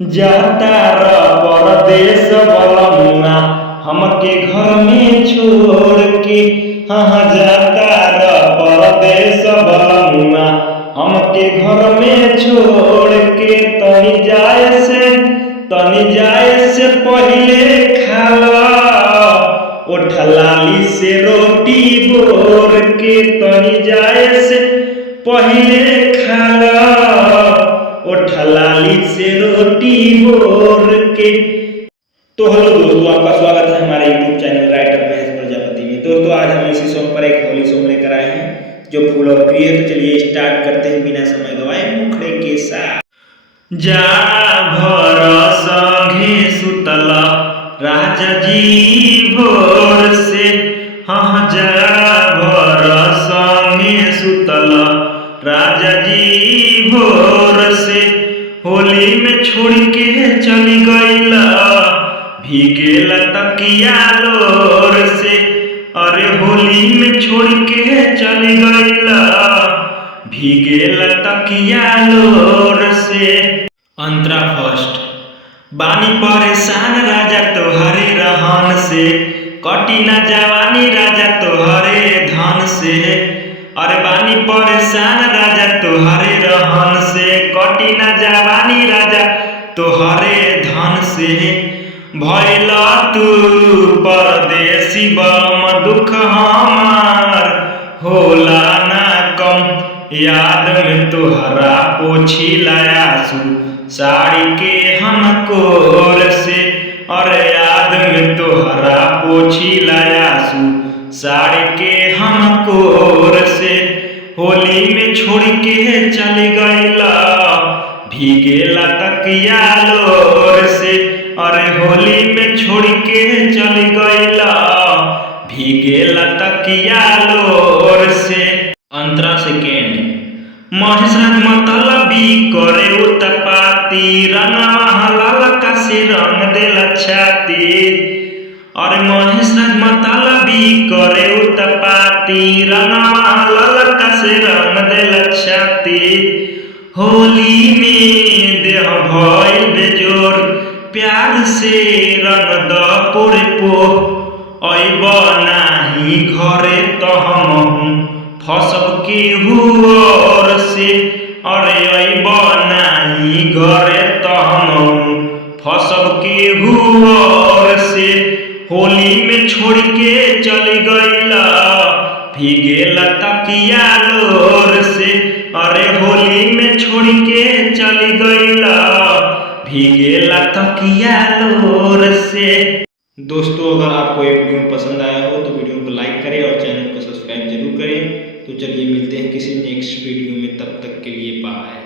जाता र परदेस बलमुआ हमके घर में छोड़ के। हाँ जाता र परदेस बलमुआ हमके घर में छोड़ के। तनी जाए से पहिले खाला ओठ लाली से रोटी बोर के। तनी जाए से पहिले खाला ओठ लाली से रोटी बोर के। तो हेलो दोस्तों, आपका स्वागत है हमारे YouTube channel writer Mahesh Prajapati में। दोस्तों, आज हम इसी सॉन्ग पर एक होली सॉन्ग लेकर आए हैं जो फूल और प्रिय है। तो चलिए स्टार्ट करते हैं बिना समय गवाए मुखड़े के साथ। जा भर संगे सुतल राजा जी भोर से। हाँ जा भर संगे सुतल राजा जी भोर से। होली में छोड़ के चली गईला भीगेला तकिया लोर से। अरे होली में छोड़ के चली गईला भीगेला तकिया लोर से। अंतरा फर्स्ट। बानी परेशान राजा तोहरे रहन से, कटी न जवानी राजा तोहरे धन से। अरे बानी परेशान राजा तोहरे रहन से, कटी न जवानी राजा तोहरे धन से। भइला तू परदेसी बम दुख हमार होला ना कम। याद में तोहरा पोछिला आंसू साड़ी के हम कोर से। और याद में तोहरा पोछिला आंसू साड़ी के हम कोर से। होली में छोड़ के चली गईला भीगेला तकिया लोर से। अरे होली में छोड़ के चली गईला भीगेला तकिया लोर से। अंतरा सेकेंड। महेश राज मतलबी करे उत्पाती, रंगवा ललका से रंग देला छाती। और महेश राज मतलबी करे उत्पाती, रंगवा ललका से रंग देला छाती। होली में देह भइल बेजोर प्यार से रंग द पोरे पो। अइब नाही घरे तो हमहू फसब केहू से। अरे अइब नाही घरे तो हमहू फसब केहू से। होली में छोड़ के चली गईला भीगेला तकिया लोर से। अरे होली में छोड़ के चली गईला भीगेला तकिया लोर से। दोस्तों, अगर आपको ये वीडियो पसंद आया हो तो वीडियो को लाइक करें और चैनल को सब्सक्राइब जरूर करें। तो चलिए मिलते हैं किसी नेक्स्ट वीडियो में, तब तक के लिए बाय।